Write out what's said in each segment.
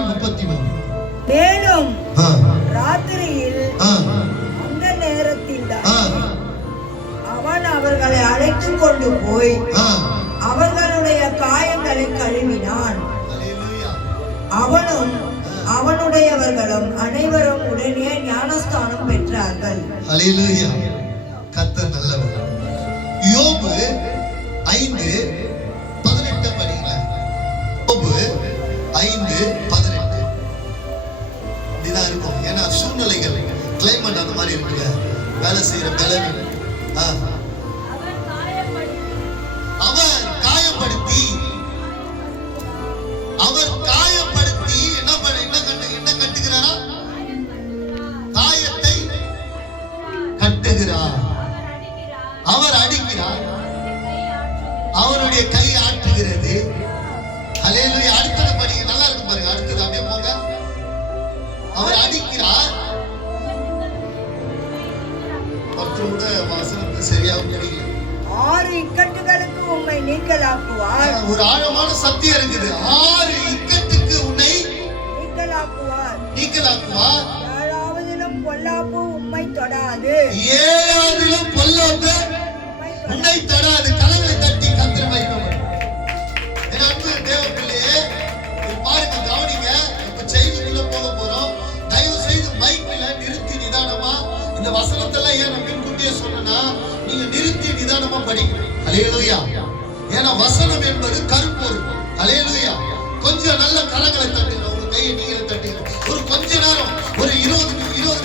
36:31. மேலும் ராத்திரியில் அந்த நேரத்தில் அவன் அவர்களை அழைத்துக் கொண்டு போய் அவர்களுடைய காயங்களை கழுவினான். அவனும் அவனுடையவர்களும் அனைவரும் உடனே ஞானஸ்தானம் பெற்றார்கள். அல்லேலூயா. கர்த்தர் நல்லவர். யோபு 5:18 படிங்க. யோபு 5:18. இதுதான் இருக்கும். ஏன்னா சூழ்நிலைகள் கிளைமேட் அந்த மாதிரி இருக்குல்ல, வேலை செய்யற பலவீனம். அவர் காயப்படுத்தி என்ன கட்டுகிறாரா? காயத்தை கட்டுகிறார். அவர் அடிக்கிறார், அவருடைய கை ஆற்றுகிறது. அல்லேலூயா. அடுத்தது படிங்க, நல்லா இருக்கும் பாருங்க. அடுத்தது அப்படியே போங்க. அவர் அடிக்கிறார். ஒருத்தர் கூட வசனத்தை சரியாக படிக்கல. 6 இக்கட்டுகளுக்கு உம்மை நீங்களாக்குவார். ஒரு ஆழமான சத்தியம் இருக்குது. 6 இக்கட்டுக்கு உன்னை நீங்களாக்குவார். 7ஆவதிலும் பொல்லாப்பு உம்மை தொடாது. 7ஆவதிலும் பொல்லாப்பு உன்னை தொடாது. கரங்களை தட்டி கர்த்தர் மகிமைப்படும். என் அன்பு தேவ பிள்ளையே, பாருங்க, கவனிங்க. இப்ப செய்திக்குள்ள போக போறோம். தயவு செய்து மைக்ல நிறுத்தி நிதானமா இந்த வசனத்தெல்லாம் ஏன் நான் முன்கூட்டியே சொன்னா, நீங்க நிறுத்தி நிதானமா படிக்கணும். அல்லேலூயா. ஏன்னா வசனம் என்பது கருப்பொருள். அல்லேலூயா. கொஞ்சம் நல்ல கரங்களை தட்டுங்க, உங்க கையை நீங்களே தட்டுங்க. ஒரு கொஞ்ச நேரம், ஒரு 20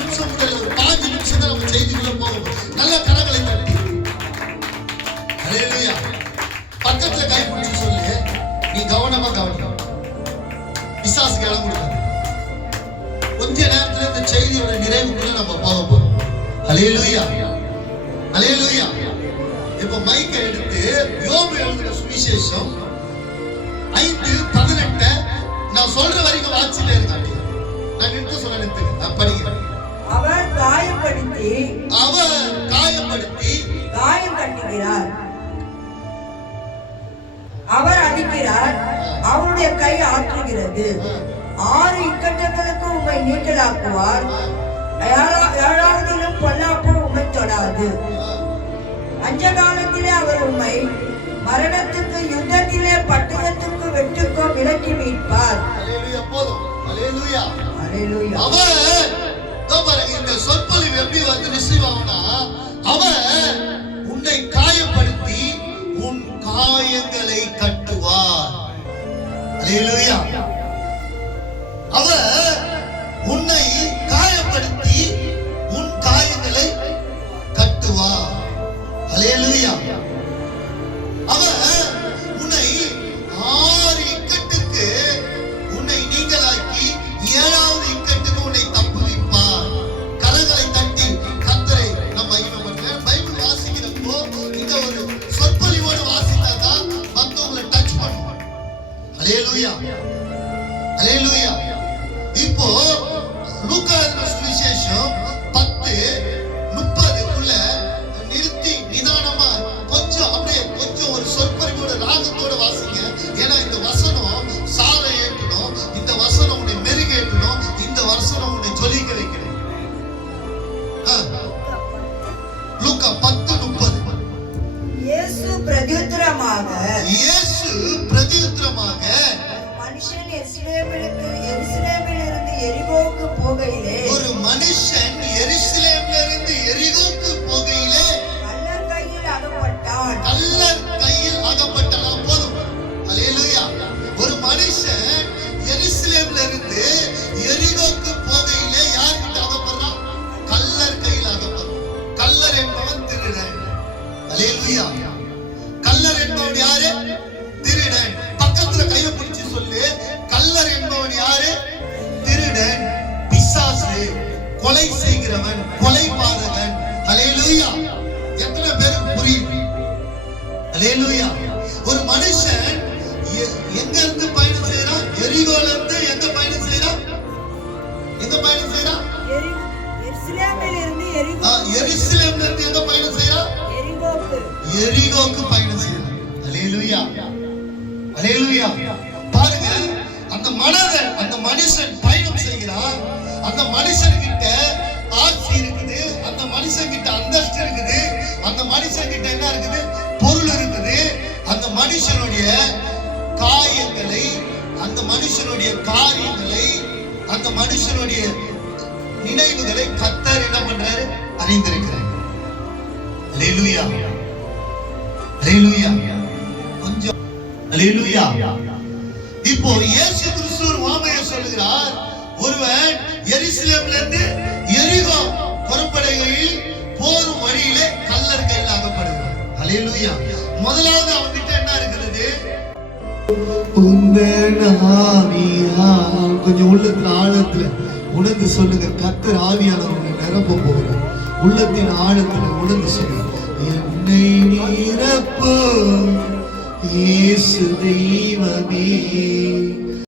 நிமிஷம் முதல்ல ஒரு 5 நிமிஷம் தான் நம்ம செய்திக்குள்ள போகும். நல்ல கரங்களை தட்டி. அல்லேலூயா. பக்கத்துல கை பிடிச்சு சொல்லு, நீ கவனமா கவனிக்கணும். பிசாசுக்கு இடம் கொடுக்காது. கொஞ்ச நேரத்துல இந்த செய்தியோட நிறைவுக்குள்ள நம்ம போக போறோம். அல்லேலூயா. அல்லேலூயா. இப்ப மைக்கை எடுத்து யோபு எழுதின சுவிசேஷம் 5:18 நான் சொல்ற வரைக்கும் வாட்சில இருக்காங்க. நான் நிறுத்த சொல்ல நிறுத்துங்க. படிக்கிறேன். அவர் காயப்படுத்தி காயம் கட்டுகிறார். அவர் அடிக்கிறார், அவருடைய கை ஆற்றுகிறது. 6 இக்கட்டுகளுக்கு உம்மை நீங்களாக்குவார். 7ஆவதிலும் பொல்லாப்பு உம்மை தொடாது. அஞ்ச காலத்திலே அவர் உம்மை மரணத்துக்கு, யுத்தத்திலே பட்டயத்துக்கு, வெட்டுக்கும் விலக்கி மீட்பார். அல்லேலூயா. போதும். அல்லேலூயா. அல்லேலூயா. அவர் இந்த சொற்பொழிவு எப்படி வந்து ரிசீவ் ஆகும்னா, அவர் உன்னை காயப்படுத்தி உன் காயங்களை கட்டுவார். அல்லேலூயா. அவர் உன்னை காயப்படுத்தி உன் காயங்களை கட்டுவார். அல்லேலூயா. அவர் உன்னை 6 இக்கட்டுக்கு உன்னை நீங்களாக்கி 7ஆவது இக்கட்டுக்கு உன்னை தப்புவிப்பார். கரங்களை தட்டி கர்த்தரை நம்ம மகிமைப்படுத்துவோம். பைபிள் வாசிக்கிறப்போ இந்த ஒரு சொற்பொழிவோடு வாசித்தாதான் மத்தவங்களை டச் பண்ணுவோம். அல்லேலூயா. அல்லேலூயா. இப்போ லூக்கா சுவிசேஷம் 10:30 நிறுத்தி நிதானமா கொஞ்சம் அப்படியே கொஞ்சம் ஒரு சொற்பொழிவோட ராகத்தோட வாசிங்க. ஏன்னா இந்த வசனம் சாரை ஏற்றணும், இந்த வசனம் உன்னை மெருகேற்றணும், இந்த வசனம் உன்னை ஜொலிக்க வைக்கணும். லூக்கா 10:30. இயேசு பிரதியுத்தரமாக மனுஷன் எருசலேமிலிருந்து எரிகோவுக்கு போகையிலே, ஒரு மனுஷன் எருசலேமிலிருந்து எரிகோவுக்கு போகையிலே கள்ளர் கையில் அகப்பட்டான். போதும். அல்லேலூயா. ஒரு மனுஷன் எருசலேமிலிருந்து எரிகோவுக்கு போகையிலே யார்கிட்ட அகப்படுறான்? கள்ளர் கையில் அகப்படுறான். கள்ளர் என்பவன் திருடன். அல்லேலூயா. கள்ளர் என்பவன் யாரு? திருடன். பக்கத்துல கையை பிடிச்சு சொல்லு, கள்ளர் என்பவன் யாரு? திருடன், பிசாசு, கொலை செய்கிறவன், கொலைபாதகன். அல்லேலூயா. எத்தனை பேருக்கு புரியுது? அல்லேலூயா. ஒரு மனுஷன் எங்க இருந்து பயணம் செய்யறான்? எரிகோல இருந்து எங்க பயணம் செய்யறான்? எங்க பயணம் செய்யறான்? எருசலேமிலிருந்து எங்க பயணம் செய்யறான்? எரிகோக்கு பயணம் செய்யறான். அல்லேலூயா. அல்லேலூயா. பாருங்க, அந்த மனுஷன் பயணம் செய்கிறான். அந்த மனுஷன்கிட்ட ஆட்சி இருக்குது, அந்த மனுஷன்கிட்ட அந்தஸ்து இருக்குது, அந்த மனுஷன்கிட்ட என்ன இருக்குது? பொருள் இருக்குது. அந்த மனுஷனுடைய காயங்களை, அந்த மனுஷனுடைய காரியங்களை, அந்த மனுஷனுடைய நினைவுகளை கர்த்தர் என்ன பண்றாரு? அறிந்திருக்கிறார். அல்லேலூயா, அல்லேலூயா. கொஞ்சம் அல்லேலூயா. இப்போ இயேசு கிறிஸ்து ஒரு உவமையை சொல்லுகிறார். ஒருவன் எருசலேமிலிருந்து இருந்து எரிகோ புறப்படுகையில் போரும் வழியிலே கள்ளர் கையில் அகப்படுகிறார். அல்லேலூயா. முதலாவது அவன் கிட்ட என்ன இருக்கிறது? கொஞ்சம் உள்ளத்துல ஆழத்துல உணர்ந்து சொல்லுங்க. கர்த்தர் ஆவியானவர் நிரப்ப போகிறார். உள்ளத்தின் ஆழத்துல உணர்ந்து சொல்லுங்க. என்னை நிரப்பு இயேசு தெய்வமே.